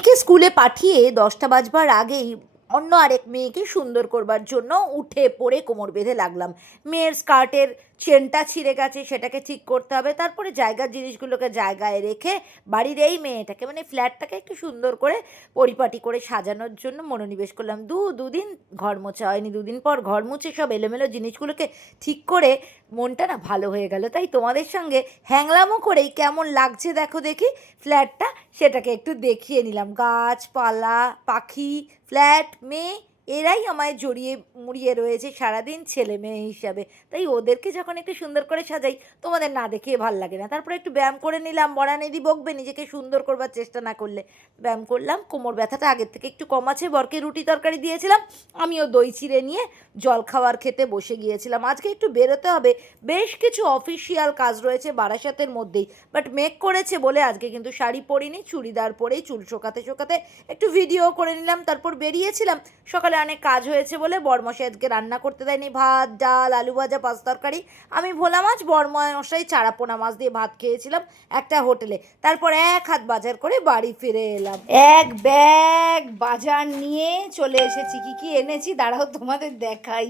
মেয়েকে স্কুলে পাঠিয়ে 10টা বাজবার আগেই অন্য আরেক মেয়েকে সুন্দর করবার জন্য উঠে পড়ে কোমর বেঁধে লাগলাম। মেয়ের স্কার্টের চেনটা ছিঁড়ে গেছে, সেটাকে ঠিক করতে হবে। তারপরে জায়গার জিনিসগুলোকে জায়গায় রেখে বাড়ির এই মেয়েটাকে মানে ফ্ল্যাটটাকে একটু সুন্দর করে পরিপাটি করে সাজানোর জন্য মনোনিবেশ করলাম। দুদিন ঘর মোছা হয়নি, দুদিন পর ঘর মুছে সব এলোমেলো জিনিসগুলোকে ঠিক করে মনটা না ভালো হয়ে গেল। তাই তোমাদের সঙ্গে হ্যাংলামো করেই কেমন লাগছে দেখো দেখি ফ্ল্যাটটা, সেটাকে একটু দেখিয়ে নিলাম। গাছপালা, পাখি, ফ্ল্যাট, মেয়ে, এরাই আমায় জড়িয়ে মুড়িয়ে রয়েছে সারাদিন ছেলে মেয়ে হিসাবে। তাই ওদেরকে যখন একটু সুন্দর করে সাজাই তোমাদের না দেখিয়ে ভাল লাগে না। তারপরে একটু ব্যায়াম করে নিলাম, বড়ানিদি বকবে নিজেকে সুন্দর করবার চেষ্টা না করলে। ব্যায়াম করলাম, কোমর ব্যথাটা আগের থেকে একটু কম আছে। বরকে রুটি তরকারি দিয়েছিলাম, আমিও দই চিড়ে নিয়ে জল খাওয়ার খেতে বসে গিয়েছিলাম। আজকে একটু বেরোতে হবে, বেশ কিছু অফিসিয়াল কাজ রয়েছে বারাসাতের মধ্যেই, বাট মেক করেছে বলে আজকে কিন্তু শাড়ি পরিনি, চুড়িদার পরেই চুল শোকাতে শোকাতে একটু ভিডিও করে নিলাম, তারপর বেরিয়েছিলাম। সকালে অনেক কাজ হয়েছে বলে বরমশাই আজকে রান্না করতে দেয়নি, ভাত ডাল আলু ভাজা পাঁচ তরকারি। আমি ভোলা মাছ, বরমশাই চারাপোনা মাছ দিয়ে ভাত খেয়েছিলাম একটা হোটেলে। তারপর এক হাত বাজার করে বাড়ি ফিরে এলাম। এক ব্যাগ বাজার নিয়ে চলে এসেছি। কি কি এনেছি দাঁড়াও তোমাদের দেখাই।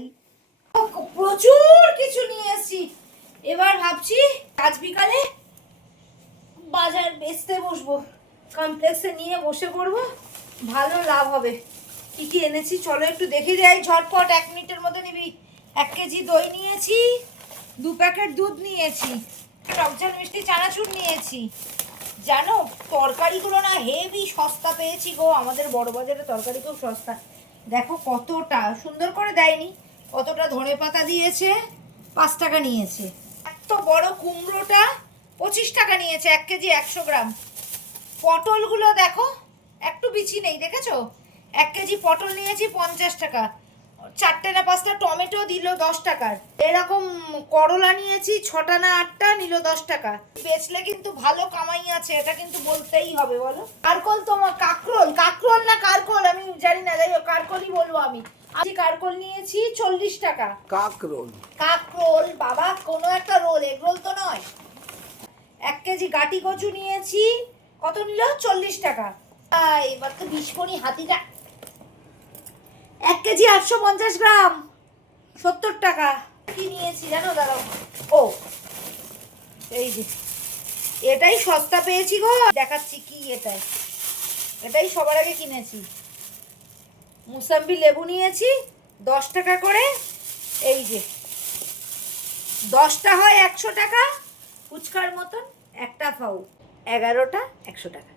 প্রচুর কিছু নিয়ে এসেছি। এবার ভাবছি আজ বিকালে বাজার বেচতে বসবো, কমপ্লেক্সে নিয়ে বসে পড়বো, ভালো লাভ হবে। কি কি এনেছি চলো একটু দেখে যাই ঝটপট, 1 মিনিটের মধ্যে নিবি। 1 কেজি দই নিয়েছি, 2 প্যাকেট দুধ নিয়েছি, টকঝাল মিষ্টি চানাচুর নিয়েছি। জানো তরকারিগুলো না হেভি সস্তা পেয়েছি গো, আমাদের বড় বাজারে তরকারি খুব সস্তা। দেখো কতটা সুন্দর করে দেয়নি, কতটা ধনে পাতা দিয়েছে, 5 টাকা নিয়েছে। এত বড় কুমড়োটা 25 টাকা নিয়েছে, 1 কেজি 100 গ্রাম। পটলগুলো দেখো একটু বিচি নেই, দেখেছো? 1 কেজি পটল নিয়েছি 50 টাকা। 4টে না 5টা টমেটো দিল 10 টাকার। এরকম করলা নিয়েছি 6টা না 8টা, নিল 10 টাকা। বেচলে কিন্তু ভালো কামাই আছে, এটা কিন্তু বলতেই হবে। বলো কারকল, তোমার কাকরোল, কাকরোল না কারকল আমি জানি না, যাই হোক কারকলই বলবো আমি। আমি কারকল নিয়েছি 40 টাকা। কাকরোল, কাকরোল বাবা, কোনো একটা রোল, এগ রোল তো নয়। 1 কেজি গাটি কচু নিয়েছি, কত নিল? 40 টাকা। এবার তো বিস্ফোরী হাতিটা। 1 কেজি 850 গ্রাম, 70 টাকা। কি নিয়েছি জানো দাঁড়াও, ও এই যে এটাই সস্তা পেয়েছি গো, দেখাচ্ছি কি। এটাই সবার আগে কিনেছি। মুসাম্বি লেবু নিয়েছি 10 টাকা করে। এই যে 10টা হয় 100 টাকা, ফুচকার মতন একটা ফাউ, 11টা 100 টাকা।